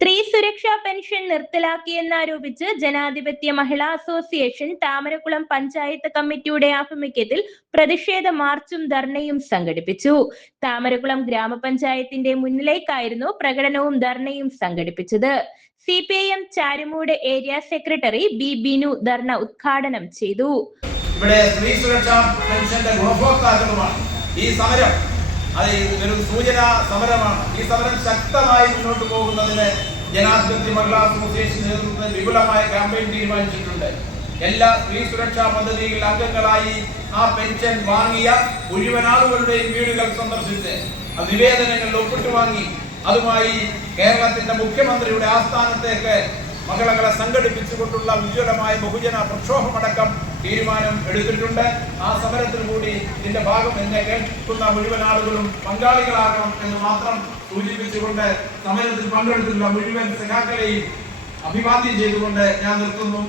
സ്ത്രീ സുരക്ഷാ പെൻഷൻ നിർത്തലാക്കിയെന്നാരോപിച്ച് ജനാധിപത്യ മഹിളാ അസോസിയേഷൻ താമരക്കുളം പഞ്ചായത്ത് കമ്മിറ്റിയുടെ ആഭിമുഖ്യത്തിൽ പ്രതിഷേധ മാർച്ചും ധർണയും സംഘടിപ്പിച്ചു. താമരക്കുളം ഗ്രാമപഞ്ചായത്തിന്റെ മുന്നിലേക്കായിരുന്നു പ്രകടനവും ധർണയും സംഘടിപ്പിച്ചത്. CPIM Charummoodu area secretary B Binu ധർണ ഉദ്ഘാടനം ചെയ്തു. ഇവിടെ സ്ത്രീ സുരക്ഷാ പെൻഷന്റെ ഗുണഭോക്താക്കളുമാണ്. ഈ സമരം അത് ഒരു സൂചനാ സമരമാണ്. ഈ സമരം ശക്തമായി മുന്നോട്ട് പോകുന്നതിന് ജനാധിപത്യ മഹിളാ അസോസിയേഷൻ നേതൃത്വത്തിൽ വിപുലമായ ക്യാമ്പയിൻ തീരുമാനിച്ചിട്ടുണ്ട്. എല്ലാ സ്ത്രീ സുരക്ഷാ പദ്ധതിയിൽ അംഗങ്ങളായി ആ പെൻഷൻ വാങ്ങിയ മുഴുവൻ ആളുകളുടെയും വീടുകൾ സന്ദർശിച്ച് നിവേദനങ്ങൾ ഒപ്പിട്ട് വാങ്ങി അതുമായി കേരളത്തിന്റെ മുഖ്യമന്ത്രിയുടെ ആസ്ഥാനത്തേക്ക് മഹിളകളെ സംഘടിപ്പിച്ചുകൊണ്ടുള്ള ഉജ്ജ്വലമായ ബഹുജന പ്രക്ഷോഭമടക്കം തീരുമാനം എടുത്തിട്ടുണ്ട്. ആ സമരത്തിൽ കൂടി ഇതിന്റെ ഭാഗം എന്നെ കേൾക്കുന്ന മുഴുവൻ ആളുകളും പങ്കാളികളാകണം എന്ന് മാത്രം സൂചിപ്പിച്ചുകൊണ്ട് സമരത്തിൽ പങ്കെടുത്തിട്ടുള്ള മുഴുവൻ സഖാക്കളെയും അഭിവാദ്യം ചെയ്തുകൊണ്ട് ഞാൻ നിർത്തുന്നു.